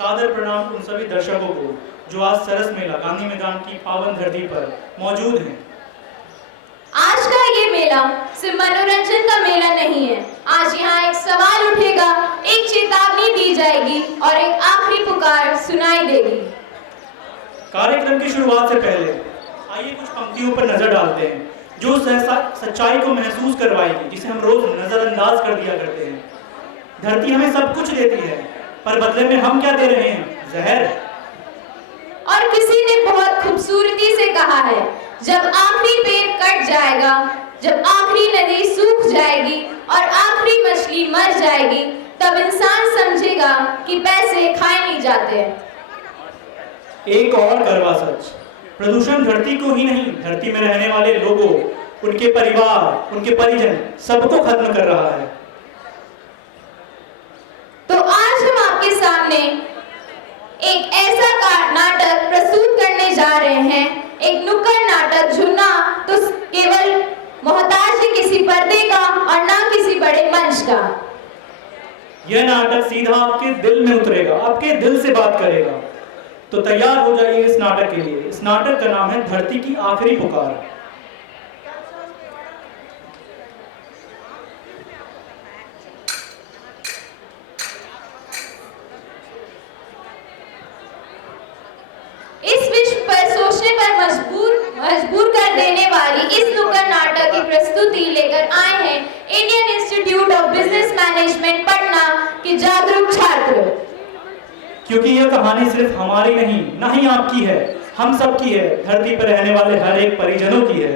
सादर प्रणाम उन सभी दर्शकों को जो आज सरस मेला गांधी मैदान की पावन धरती पर मौजूद हैं। आज का ये मेला सिर्फ मनोरंजन का मेला नहीं है। आज यहाँ एक सवाल उठेगा, एक चेतावनी दी जाएगी और एक आखिरी पुकार सुनाई देगी। कार्यक्रम की शुरुआत से पहले आइए कुछ पंक्तियों पर नजर डालते हैं जो सच्चाई को महसूस करवाएगी, जिसे हम रोज नजरअंदाज कर दिया करते हैं। धरती हमें सब कुछ देती है, पर बदले में हम क्या दे रहे हैं? जहर। और किसी ने बहुत खूबसूरती से कहा है, जब आखिरी पेड़ कट जाएगा, जब आखिरी नदी सूख जाएगी और आखिरी मछली मर जाएगी, तब इंसान समझेगा कि पैसे खाए नहीं जाते। एक और कड़वा सच, प्रदूषण धरती को ही नहीं, धरती में रहने वाले लोगों, उनके परिवार, उनके परिजन, सबको खत्म कर रहा है। तो आज हम आपके सामने एक ऐसा नाटक प्रस्तुत करने जा रहे हैं, एक नुक्कड़ नाटक जो ना तो केवल मोहताज है किसी पर्दे का और ना किसी बड़े मंच का। यह नाटक सीधा आपके दिल में उतरेगा, आपके दिल से बात करेगा। तो तैयार हो जाइए इस नाटक के लिए। इस नाटक का नाम है धरती की आखिरी पुकार। इस विश्व पर सोचने पर मजबूर कर देने वाली इस नुक्कड़ नाटक की प्रस्तुति लेकर आए हैं Indian institute of business management Patna के जागरूक छात्र। क्योंकि यह कहानी सिर्फ हमारी नहीं, ना ही आपकी है, हम सब की है, धरती पर रहने वाले हर एक परिजनों की है।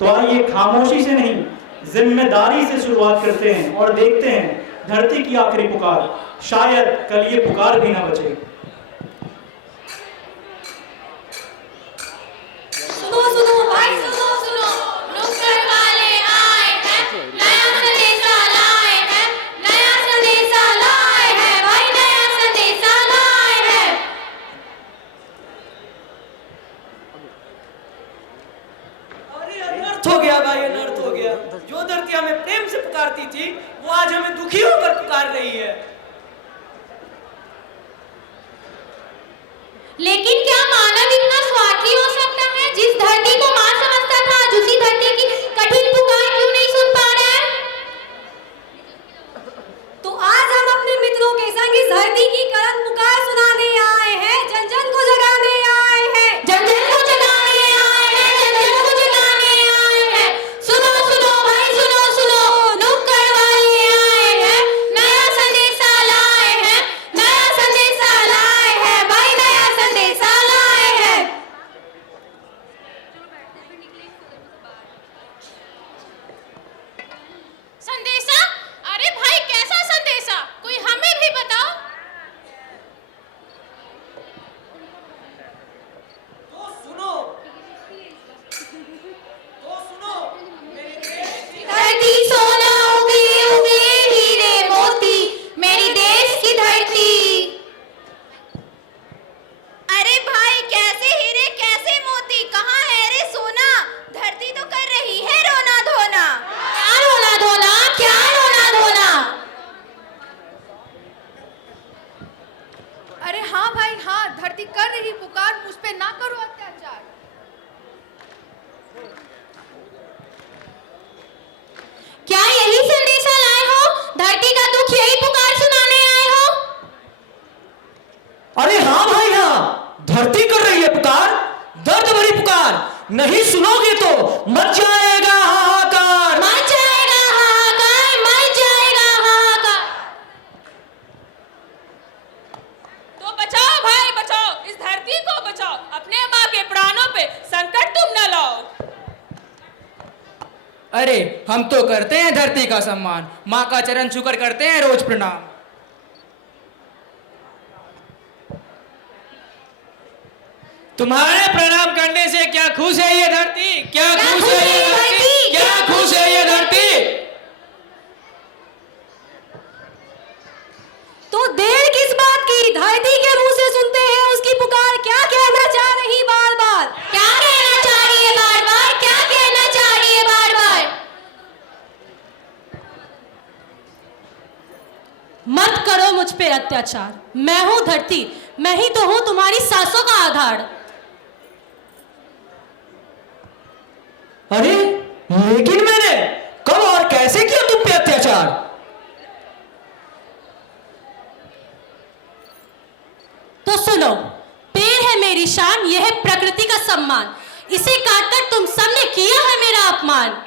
तो आइए खामोशी से नहीं, जिम्मेदारी से शुरुआत करते हैं और देखते हैं धरती की आखिरी पुकार। शायद कल ये पुकार भी ना बचे। सुनो सुनो भाई, सुनो सुनो, नुक्कड़ वाले आए हैं, नया संदेशा लाए हैं, नया संदेशा लाए हैं भाई, नया संदेशा लाए हैं। अरे अनर्थ हो गया भाई, अनर्थ हो गया। जो धरती हमें प्रेम से पुकारती थी, वो आज हमें दुखी होकर पुकार रही है। लेकिन क्या मानव इतना स्वार्थी हो सकता है? जिस धरती को मां समझता था, आज उसी धरती की कठिन पुकार क्यों नहीं सुन पा रहा है? तो आज हम अपने मित्रों के संग इस धरती की कड़क पुकार सुनाने आए हैं, जन जन को जगाने आए हैं, जन जन को जगाने आए हैं, जन जन को जगाने आए हैं। सुनो सुनो भाई, सुनो सुनो, नुक्कड़ वाले आए हैं, नया संदेशा लाए हैं, नया संदेशा लाए हैं भाई, नया संदेशा लाए हैं। संदेशा? अरे भाई कैसा संदेशा? कोई हमें भी बताओ। तो सुनो, मेरे देश की धरती सोना उगे उगे हीरे मोती, मेरी देश की धरती। अरे भाई कैसे हीरे कैसे मोती, कहाँ है रे सोना? धरती तो कर रही है रोना धोना। क्या रोना धोना, क्या रोना धोना? अरे हाँ भाई हाँ, धरती कर रही पुकार, मुझ पे ना करो अत्याचार। क्या यही संदेशा लाए हो? धरती का दुख यही पुकार सुनाने आए हो? अरे हाँ भाई हाँ, धरती कर रही है पुकार, दर्द भरी पुकार। नहीं सुनोगे तो मच जाएगा हाहाकार, मच जाएगा हाहाकार, मच जाएगा हाहाकार। तो बचाओ भाई बचाओ, इस धरती को बचाओ, अपने माँ के प्राणों पे संकट तुम न लाओ। अरे हम तो करते हैं धरती का सम्मान, माँ का चरण छूकर करते हैं रोज प्रणाम। तुम्हारे प्रणाम करने से क्या खुश है ये धरती, क्या खुश है ये धरती, क्या खुश है ये धरती। तो देर किस बात की, धरती के मुंह से सुनते हैं उसकी पुकार। क्या कहना चाह रही बार बार, क्या कहना चाह रही है बार बार, क्या कहना चाह रही है बार बार? मत करो मुझ पे अत्याचार। मैं हूं धरती, मैं ही तो हूं तुम्हारी सांसों का आधार। अरे लेकिन मैंने कब और कैसे किया तुम पे अत्याचार? तो सुनो, पेड़ है मेरी शान, यह है प्रकृति का सम्मान। इसे काटकर तुम सबने किया है मेरा अपमान।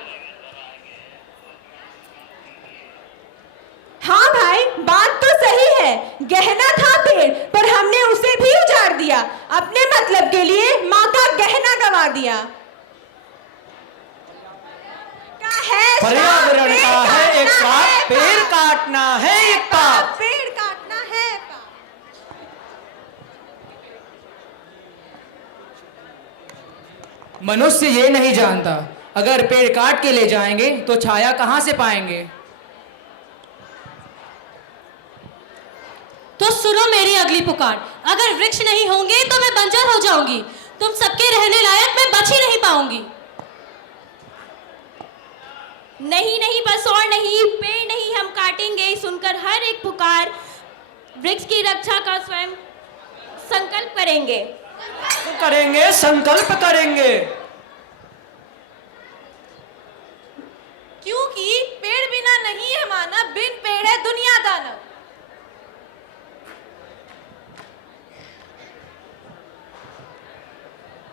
हाँ भाई, बात तो सही है। गहना था पेड़, पर हमने उसे भी उजाड़ दिया। अपने मतलब के लिए माँ का गहना गंवा दिया। पर्यावरण का है एक साथ, पेड़ काटना है एक पाप। पेड़ काटना है पाप। मनुष्य ये नहीं जानता, अगर पेड़ काट के ले जाएंगे तो छाया कहाँ से पाएंगे। तो सुनो मेरी अगली पुकार, अगर वृक्ष नहीं होंगे तो मैं बंजर हो जाऊंगी। तुम सबके रहने लायक मैं बच ही नहीं पाऊंगी। नहीं नहीं, बस और नहीं, पेड़ नहीं हम काटेंगे। सुनकर हर एक पुकार, वृक्ष की रक्षा का स्वयं संकल्प करेंगे। करेंगे, संकल्प करेंगे। क्योंकि पेड़ बिना नहीं है मानव, बिन पेड़ है दुनिया दानव।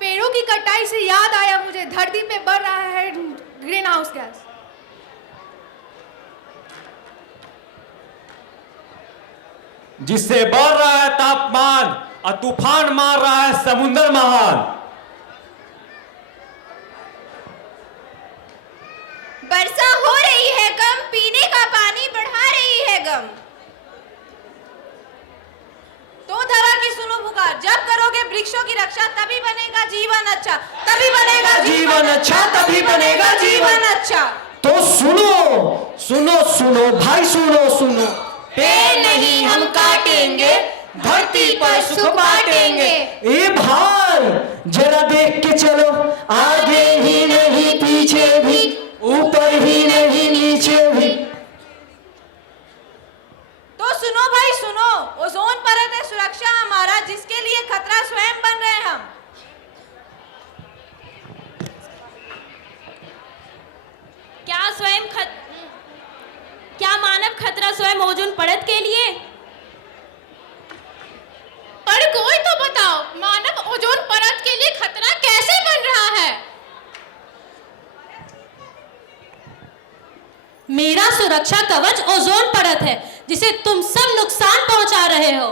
पेड़ों की कटाई से याद आया मुझे, धरती पे बढ़ रहा है ग्रीन हाउस गैस। जिससे बढ़ रहा है तापमान और तूफान मार रहा है समुद्र महान। वर्षा हो रही है कम, पीने का पानी बढ़ा रही है गम। तो धरा की सुनो पुकार, जब करोगे वृक्षों की रक्षा तभी बनेगा जीवन अच्छा, तभी बनेगा जीवन अच्छा, तभी बनेगा जीवन अच्छा। तो सुनो सुनो सुनो भाई, सुनो सुनो, पेड़ नहीं हम काटेंगे, धरती पर सुख बांटेंगे। ए भाई जरा देख के चलो, आगे ही नहीं पीछे भी, ऊपर ही नहीं नीचे भी। तो सुनो भाई सुनो, ओजोन परत है सुरक्षा हमारा, जिसके लिए खतरा स्वयं बन रहे हम। क्या मानव खतरा स्वयं ओजोन परत के लिए? पर कोई तो बताओ, मानव ओजोन परत के लिए खतरा कैसे बन रहा है? मेरा सुरक्षा कवच ओजोन परत है, जिसे तुम सब नुकसान पहुंचा रहे हो।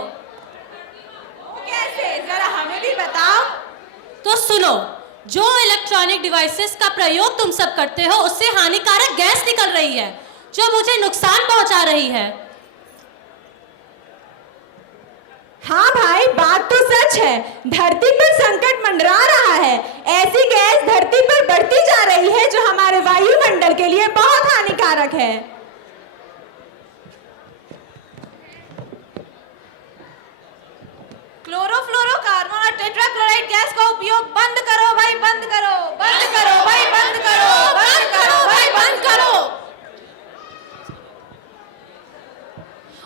कैसे, जरा हमें भी बताओ। तो सुनो, जो इलेक्ट्रॉनिक डिवाइसेस का प्रयोग तुम सब करते हो, उससे हानिकारक गैस निकल रही है जो मुझे नुकसान पहुंचा रही है। हाँ भाई, बात तो सच है। धरती पर संकट मंडरा रहा है। ऐसी गैस धरती पर बढ़ती जा रही है जो हमारे वायुमंडल के लिए बहुत हानिकारक है। क्लोरोफ्लोरोकार्बन और टेट्राक्लोराइड गैस का उपयोग बंद करो भाई, बंद करो, बंद करो भाई, बंद करो, बंद करो भाई, बंद करो।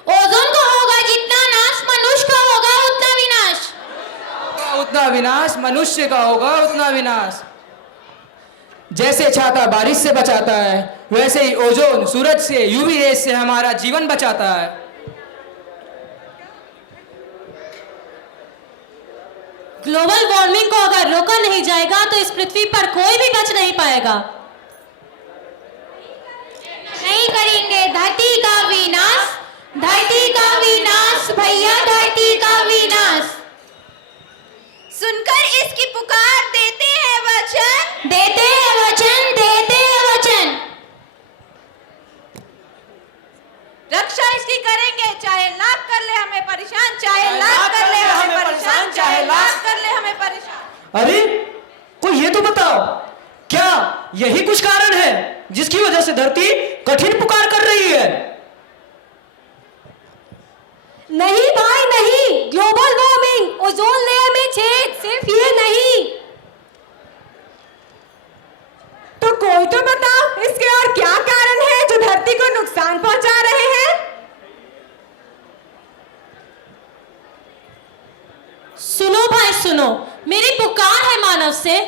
ओजोन का होगा जितना नाश, मनुष्य का होगा उतना विनाश। उतना विनाश, मनुष्य का होगा उतना विनाश। जैसे छाता बारिश से बचाता है, वैसे ही ओजोन सूरज से, यूवी रेस से हमारा जीवन बचाता है। ग्लोबल वार्मिंग को अगर रोका नहीं जाएगा तो इस पृथ्वी पर कोई भी बच नहीं पाएगा। नहीं करेंगे धरती का विनाश, धरती का विनाश भैया, धरती का विनाश। सुनकर इसकी पुकार देते हैं वचन, देते हैं वचन, देते हैं वचन। रक्षा इसकी करेंगे, चाहे लाख कर ले हमें परेशान, चाहे लाख कर ले हमें परेशान, चाहे लाख कर ले हमें परेशान। अरे कोई ये तो बताओ, क्या यही कुछ कारण है जिसकी वजह से धरती कठिन पुकार कर रही है? नहीं भाई नहीं, ग्लोबल वार्मिंग, ओजोन लेयर में छेद, सिर्फ ये नहीं। तो कोई तो बताओ, इसके और क्या कारण है जो धरती को नुकसान पहुंचा रहे हैं? सुनो भाई सुनो, मेरी पुकार है मानव से।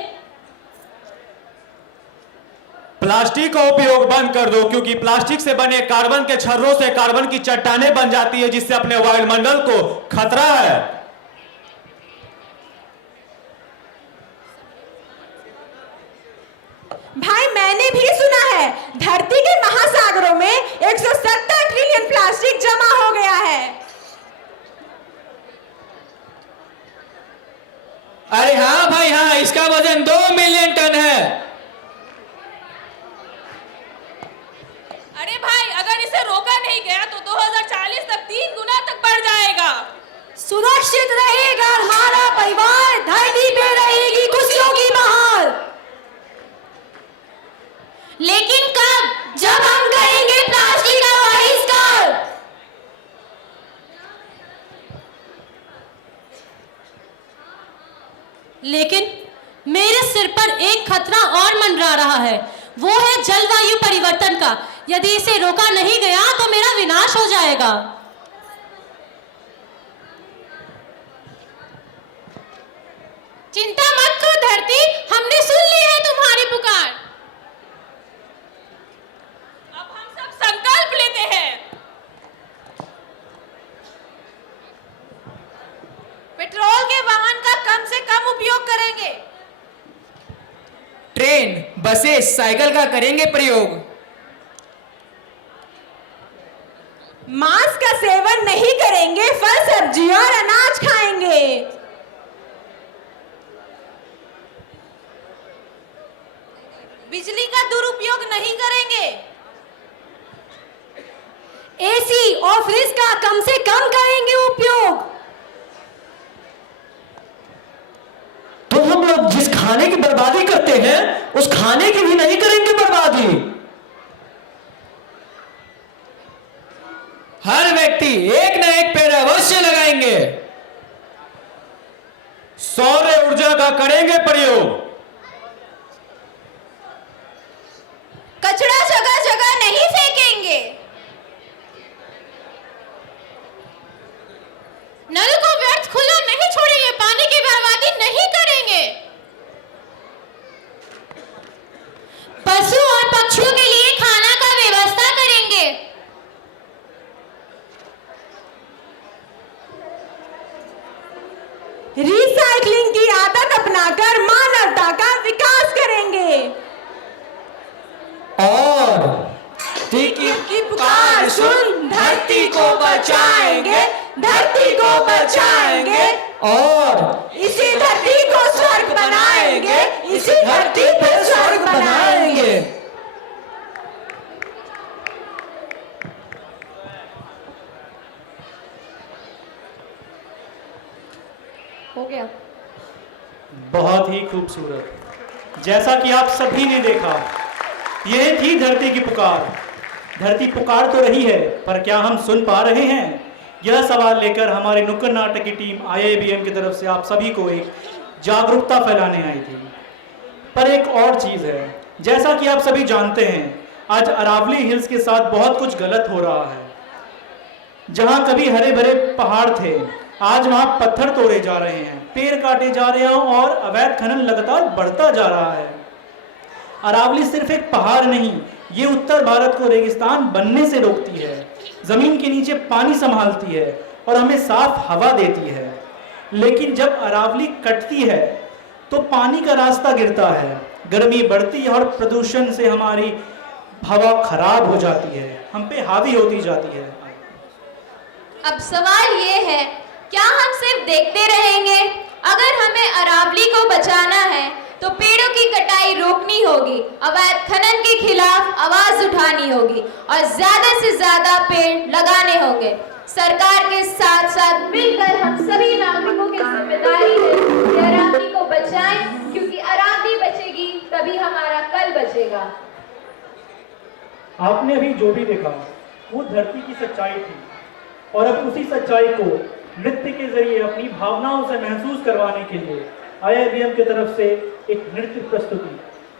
प्लास्टिक का उपयोग बंद कर दो, क्योंकि प्लास्टिक से बने कार्बन के छर्रों से कार्बन की चट्टानें बन जाती है, जिससे अपने वायुमंडल को खतरा है। भाई मैंने भी सुना है धरती के महासागरों में 170 ट्रिलियन प्लास्टिक जमा हो गया है। अरे हाँ भाई हाँ, इसका वजन 2 मिलियन टन है। अरे भाई, अगर इसे रोका नहीं गया तो 2040 तक 3 गुना तक बढ़ जाएगा। सुरक्षित रहेगा हमारा परिवार, धरती पे रहेगी खुशियों की बहार। लेकिन कब? जब हम करेंगे प्लास्टिक का बहिष्कार। लेकिन मेरे सिर पर एक खतरा और मंडरा रहा है, वो है जलवायु परिवर्तन का। यदि इसे रोका नहीं गया तो मेरा विनाश हो जाएगा। चिंता मत करो धरती, हमने सुन ली है तुम्हारी पुकार। अब हम सब संकल्प लेते हैं। पेट्रोल के वाहन का कम से कम उपयोग करेंगे। ट्रेन, बसेस, साइकिल का करेंगे प्रयोग। मांस का सेवन नहीं करेंगे, फल सब्जी और अनाज खाएंगे। बिजली का दुरुपयोग नहीं करेंगे। एसी और फ्रिज का कम से कम करेंगे उपयोग। तो हम लोग जिस खाने की बर्बादी करते हैं उस खाने की भी नहीं करेंगे बर्बादी। हर व्यक्ति एक न एक पेड़ अवश्य लगाएंगे। सौर ऊर्जा का करेंगे प्रयोग। कचरा जगह जगह नहीं फेंकेंगे। नल को व्यर्थ खुला नहीं छोड़ेंगे, पानी की बर्बादी नहीं करेंगे। पशु और पक्षियों के लिए खाना का व्यवस्था करेंगे। रिसाइकलिंग की आदत अपनाकर मानवता का विकास करेंगे। और की पुकार सुन, धरती को बचाएंगे, धरती को बचाएंगे। और इसी धरती को स्वर्ग बनाएंगे, इसी धरती पे स्वर्ग बनाएंगे। हो गया। बहुत ही खूबसूरत। जैसा कि आप सभी ने देखा, यह थी धरती की पुकार। धरती पुकार तो रही है, पर क्या हम सुन पा रहे हैं? यह सवाल लेकर हमारे नुक्कड़ नाटक की टीम IIBM की तरफ से आप सभी को एक जागरूकता फैलाने आई थी। पर एक और चीज़ है, जैसा कि आप सभी जानते हैं, आज अरावली हिल्स के साथ बहुत कुछ गलत हो रहा है। जहाँ कभी हरे भरे पहाड़ थे, आज वहाँ पत्थर तोड़े जा रहे हैं, पेड़ काटे जा रहे हैं और अवैध खनन लगातार बढ़ता जा रहा है। अरावली सिर्फ एक पहाड़ नहीं, ये उत्तर भारत को रेगिस्तान बनने से रोकती है, जमीन के नीचे पानी संभालती है और हमें साफ हवा देती है। लेकिन जब अरावली कटती है तो पानी का रास्ता गिरता है, गर्मी बढ़ती है और प्रदूषण से हमारी हवा खराब हो जाती है, हम पे हावी होती जाती है। अब सवाल ये है, क्या हम सिर्फ देखते रहेंगे? अगर हमें अरावली को बचाना है तो पेड़ों की कटाई रोकनी होगी, अवैध खनन के खिलाफ आवाज उठानी होगी और ज्यादा से ज्यादा पेड़ लगाने होंगे। सरकार के साथ साथ मिलकर हम सभी नागरिकों की जिम्मेदारी है कि अरावली को बचाएं, क्योंकि अरावली बचेगी तभी हमारा कल बचेगा। आपने अभी जो भी देखा वो धरती की सच्चाई थी, और अब उसी सच्चाई को नृत्य के जरिए अपनी भावनाओं से महसूस करवाने के लिए IIBM की तरफ से एक नृत्य प्रस्तुति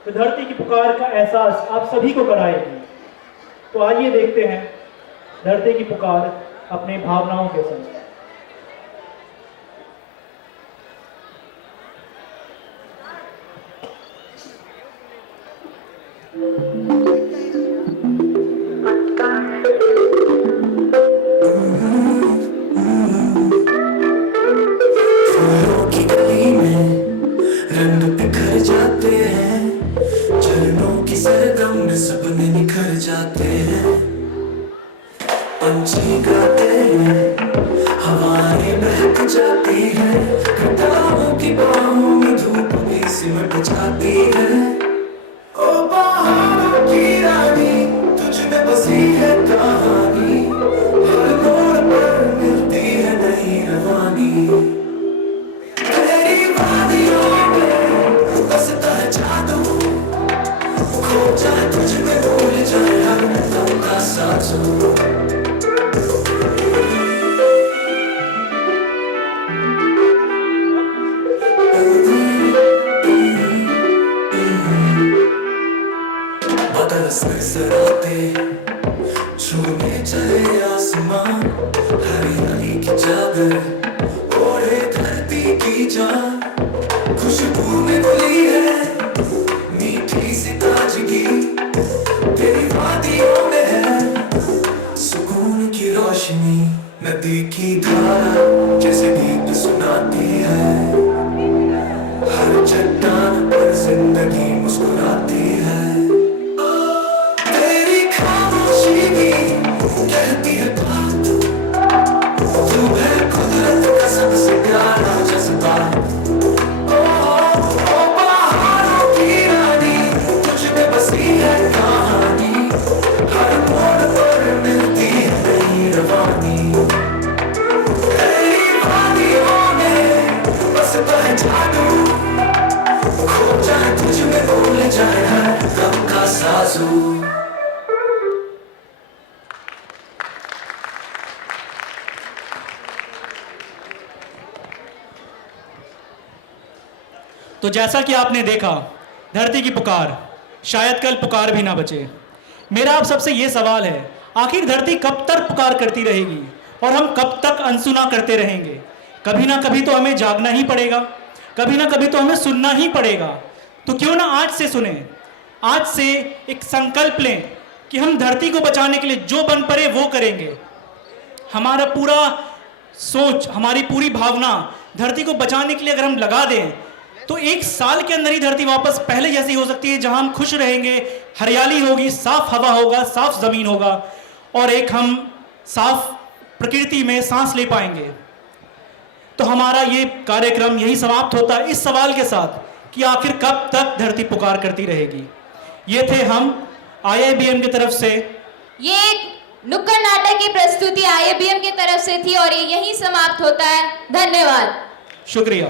तो धरती की पुकार का एहसास आप सभी को कराएगी। तो आइए देखते हैं धरती की पुकार अपने भावनाओं के संग। हैं, हवाएं बहक जाती हैं, घटाओं की बाहों में धूप भी सिमट जाती है। ओ पहाड़ों की रानी, तुझ में बसी है कहानी, हर मोड़ पर मिलती है नई रवानी। तेरी वादियों में बसता है जादू, खो जाए तुझ में भूल जाए हर दम का साजू। बदल सरसराते छूने चले आसमान, हरियाली की चादर ओढ़े धरती की जान। खुशबू में घुली है मीठी सी ताजगी, तेरी वादियों में है सुकून की रोशनी। नदी की धारा जैसे गीत सुनाती है, हर चट्टान पर जिंदगी मुस्कुराती है। तेरी खामोशी भी कहती है बात, तू है कुदरत का सबसे प्यारा जज्बा। ओ पहाड़ों की रानी, तुझ में बसी है कहानी, हर मोड़ पर मिलती है नई रवानी। तेरी वादियों में बसता है जादू, खो जाए तुझ में भूल जाए हर दम का साजू। तो जैसा कि आपने देखा, धरती की पुकार, शायद कल पुकार भी ना बचे। मेरा आप सबसे ये सवाल है, आखिर धरती कब तक पुकार करती रहेगी और हम कब तक अनसुना करते रहेंगे? कभी ना कभी तो हमें जागना ही पड़ेगा, कभी ना कभी तो हमें सुनना ही पड़ेगा। तो क्यों ना आज से सुने, आज से एक संकल्प लें कि हम धरती को बचाने के लिए जो बन पड़े वो करेंगे। हमारा पूरा सोच, हमारी पूरी भावना धरती को बचाने के लिए अगर हम लगा दें तो 1 साल के अंदर ही धरती वापस पहले जैसी हो सकती है, जहां हम खुश रहेंगे, हरियाली होगी, साफ हवा होगा, साफ जमीन होगा और एक हम साफ प्रकृति में सांस ले पाएंगे। तो हमारा ये कार्यक्रम यही समाप्त होता है इस सवाल के साथ कि आखिर कब तक धरती पुकार करती रहेगी। ये थे हम IIBM की तरफ से। ये एक नुक्कड़ नाटक की प्रस्तुति IIBM की तरफ से थी और ये यहीं समाप्त होता है। धन्यवाद, शुक्रिया।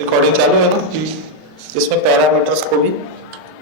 रिकॉर्डिंग चालू है ना, इसमें पैरामीटर्स को भी